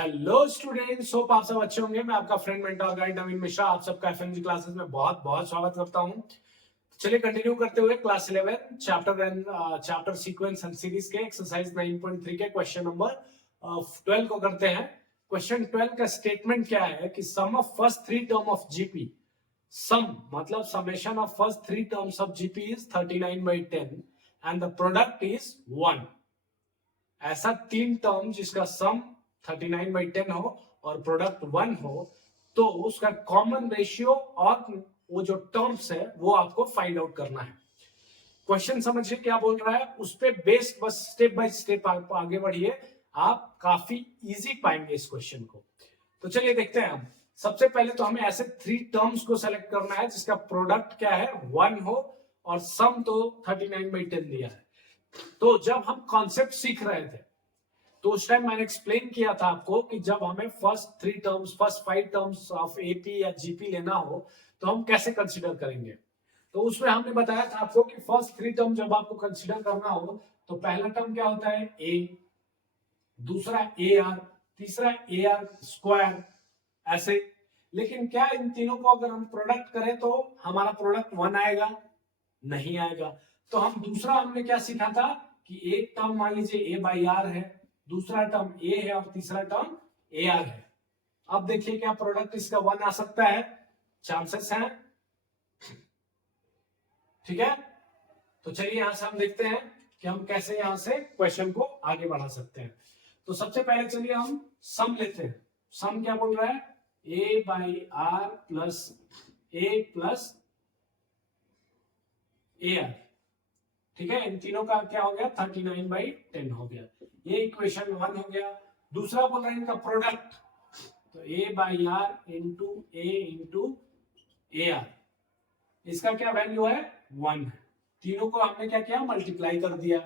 Hello students, hope आप सब अच्छे होंगे। मैं आपका फ्रेंड मेंटर गाइड नवीन मिश्रा आप सबका एफएमजी क्लासेस में बहुत बहुत स्वागत करता हूं। चलिए कंटिन्यू करते हुए class 11 chapter sequence and series के एक्सरसाइज 9.3 के क्वेश्चन नंबर 12 को करते हैं। क्वेश्चन 12 का स्टेटमेंट क्या है कि sum of first three term of GP, sum मतलब summation of first three terms of GP is 39/10 and the product is 1। ऐसा तीन टर्म जिसका सम 39/10 हो और प्रोडक्ट 1 हो, तो उसका कॉमन रेशियो और वो जो टर्म्स है वो आपको फाइंड आउट करना है। क्वेश्चन समझिए क्या बोल रहा है, उस पे बेस्ड बस स्टेप बाय स्टेप आप आगे बढ़िए, आप काफी इजी पाएंगे इस क्वेश्चन को। तो चलिए देखते हैं हम। सबसे पहले तो हमें ऐसे थ्री टर्म्स को सेलेक्ट करना है जिसका प्रोडक्ट क्या है 1 हो और सम तो 39/10 दिया है। तो जब हम कॉन्सेप्ट सीख रहे थे तो उस टाइम मैंने एक्सप्लेन किया था आपको कि जब हमें फर्स्ट 5 टर्म्स ऑफ एपी या जीपी लेना हो तो हम कैसे कंसीडर करेंगे। तो उसमें हमने बताया था आपको कि फर्स्ट 3 टर्म जब आपको कंसीडर करना हो तो पहला टर्म क्या होता है ए, दूसरा ए आर, तीसरा ए आर स्क्वायर, ऐसे। लेकिन क्या इन तीनों को अगर हम प्रोडक्ट करें तो हमारा प्रोडक्ट 1 आएगा? नहीं आएगा। तो हम दूसरा हमने क्या सीखा था कि एक टर्म मान लीजिए ए बाई आर है, दूसरा टर्म ए है और तीसरा टर्म ए आर है। अब देखिए क्या प्रोडक्ट इसका 1 आ सकता है? चांसेस हैं, ठीक है। तो चलिए यहां से हम देखते हैं कि हम कैसे यहां से क्वेश्चन को आगे बढ़ा सकते हैं। तो सबसे पहले चलिए हम सम लेते हैं। सम क्या बोल रहा है? A by are plus A R, ठीक है। इन तीनों का क्या हो गया? 39/10 हो गया। ये इक्वेशन 1 हो गया। दूसरा बोल रहा है इनका प्रोडक्ट, तो A by R into A R, इसका क्या वैल्यू है? 1 है। तीनों को हमने क्या किया? मल्टीप्लाई कर दिया।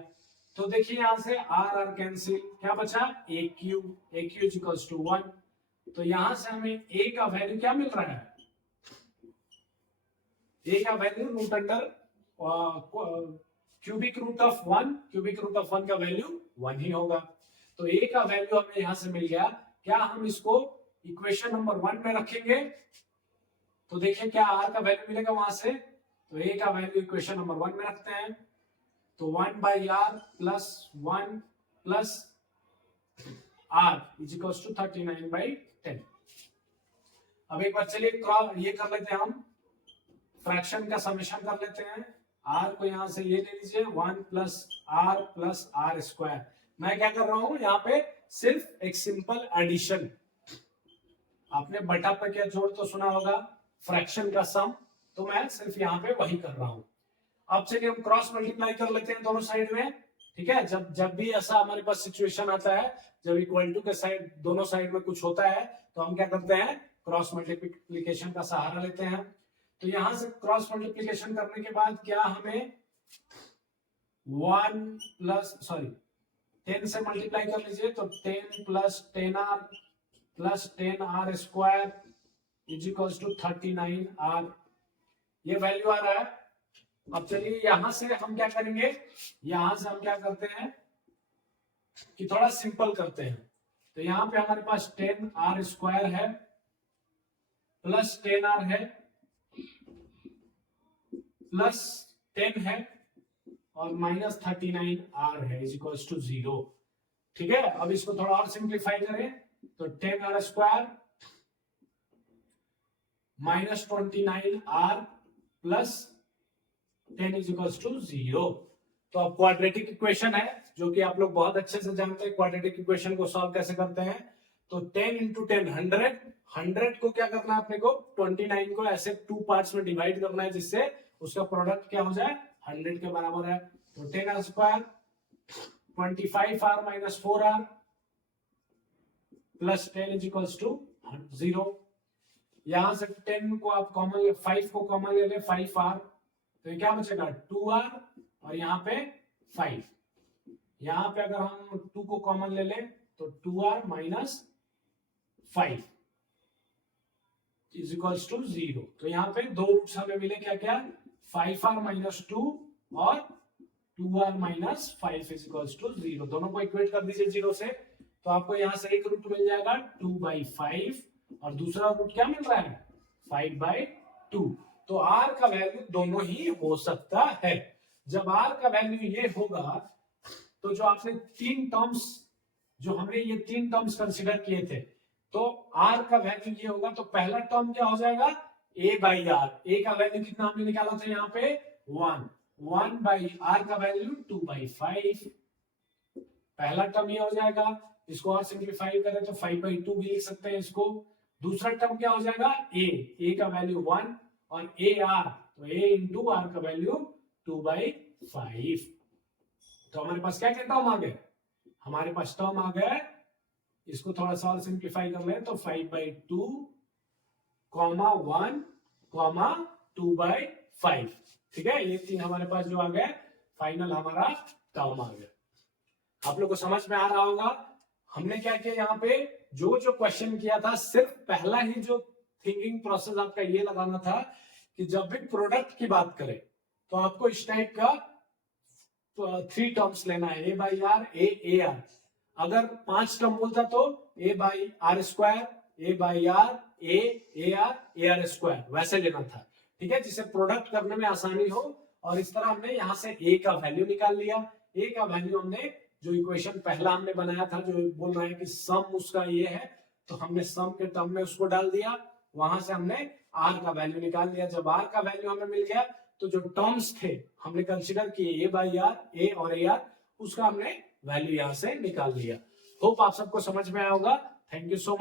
तो देखिए यहां से आर आर कैंसिल, क्या बचा? ए क्यू इक्वल्स टू 1। तो यहां से हमें ए का वैल्यू क्या मिल रहा है? ए का value root under cubic root of 1, cubic root of 1 का वैल्यू 1 ही होगा। तो ए का वैल्यू हमें यहां से मिल गया। क्या हम इसको इक्वेशन नंबर 1 में रखेंगे तो देखिए क्या आर का वैल्यू मिलेगा वहां से। तो ए का वैल्यू इक्वेशन नंबर 1 में रखते हैं, तो 1 by are plus 1 plus r is equal to 39/10। अब एक बार चलिए ये कर लेते हैं, हम फ्रैक्शन का समेशन कर लेते हैं। आर को यहां से ये ले लीजिए 1 प्लस आर स्क्वायर। मैं क्या कर रहा हूं यहाँ पे? सिर्फ एक सिंपल एडिशन। आपने बटा पर क्या जोड़ तो सुना होगा, फ्रैक्शन का सम, तो मैं सिर्फ यहाँ पे वही कर रहा हूं। अब चलिए हम क्रॉस मल्टीप्लाई कर लेते हैं दोनों साइड में, ठीक है। जब भी ऐसा हमारे पास सिचुएशन आता है, जब इक्वल टू के साइड दोनों साइड में कुछ होता है तो हम क्या करते हैं? क्रॉस मल्टीप्लीकेशन का सहारा लेते हैं। तो यहां से क्रॉस मल्टीप्लीकेशन करने के बाद क्या हमें 10 से मल्टीप्लाई कर लीजिए, तो 10 plus 10r square is equals to 39r, ये वैल्यू आ रहा है। अब चलिए यहां से हम क्या करेंगे? यहां से हम क्या करते हैं कि थोड़ा सिंपल करते हैं। तो यहां पे हमारे पास 10r स्क्वायर है प्लस 10r है प्लस 10 है और माइनस 39r है इज इक्वल्स टू 0, ठीक है। अब इसको थोड़ा और सिंप्लीफाई करें तो 10r square minus 29r plus 10 is equals to 0। तो अब क्वाड्रेटिक इक्वेशन है जो कि आप लोग बहुत अच्छे से जानते हैं क्वाड्रेटिक इक्वेशन को सॉल्व कैसे करते हैं। तो 10 इंटू 10 100 को क्या करना है अपने को? 29 को ऐसे 2 पार्ट्स में डिवाइड करना है जिससे उसका प्रोडक्ट क्या हो जाए? 100 के बराबर है। तो 10r square 25r minus 4r plus 10 is equals to 0। यहां से 10 को आप कॉमन 5 को कॉमन ले ले 5r, तो ये क्या बचेगा? 2r और यहाँ पे 5। यहां पे अगर हम 2 को कॉमन ले लें तो 2r minus 5 is equals to 0। तो यहाँ पे दो रूट्स हमें मिले, क्या क्या? 5r माइनस 2 और 2r minus 5 is equals to 0। दोनों को इक्वेट कर दीजिए 0 से। तो आपको यहाँ से एक रूट मिल जाएगा 2/5 और दूसरा रूट क्या मिल रहा है 5/2। तो r का वैल्यू दोनों ही हो सकता है। जब r का वैल्यू ये होगा तो जो आपने तीन टर्म्स, जो हमने ये तीन टर्म्स कंसिडर किए थे, तो r का वैल्यू ये होगा, तो पहला टर्म क्या हो जाएगा a/r। a का वैल्यू कितना हमने निकाला था यहाँ पे 1/r का वैल्यू 2/5। पहला टर्म ये हो जाएगा, इसको और सिंप्लीफाई करें तो 5/2 भी लिख सकते हैं इसको। दूसरा टर्म क्या हो जाएगा a का वैल्यू 1 और ar, तो a इंटू r का वैल्यू 2/5। तो हमारे पास क्या क्या टर्म आ गए, हमारे पास टर्म आ गया, इसको थोड़ा सा और सिंप्लीफाई कर लें तो 5/2, 1, 2/5। ठीक है, ये तीन हमारे पास जो आ गए फाइनल हमारा टर्म आ गया। आप लोग को समझ में आ रहा होगा हमने क्या किया यहाँ पे, जो जो क्वेश्चन किया था, सिर्फ पहला ही जो थिंकिंग प्रोसेस आपका ये लगाना था कि जब भी प्रोडक्ट की बात करें तो आपको इस टाइप का 3 टर्म्स लेना है, a/r, a/ar। अगर 5 टर्म बोलता तो a/r², a/r, a/ar, ar², वैसे लेना था। ठीक है, जिसे प्रोडक्ट करने में आसानी हो। और इस तरह हमने यहाँ से a का वैल्यू निकाल लिया। a का वैल्यू हमने जो इक्वेशन पहला हमने बनाया था, जो बोल रहा है कि सम उसका ये है, तो हमने सम के टर्म में उसको डाल दिया, वहां से हमने r का वैल्यू निकाल लिया। जब r का वैल्यू हमें मिल गया तो जो टर्म्स थे हमने कंसीडर किए a/r, a और ar, उसका हमने वैल्यू यहां से निकाल लिया। होप आप सबको समझ में आया होगा। Thank you so much.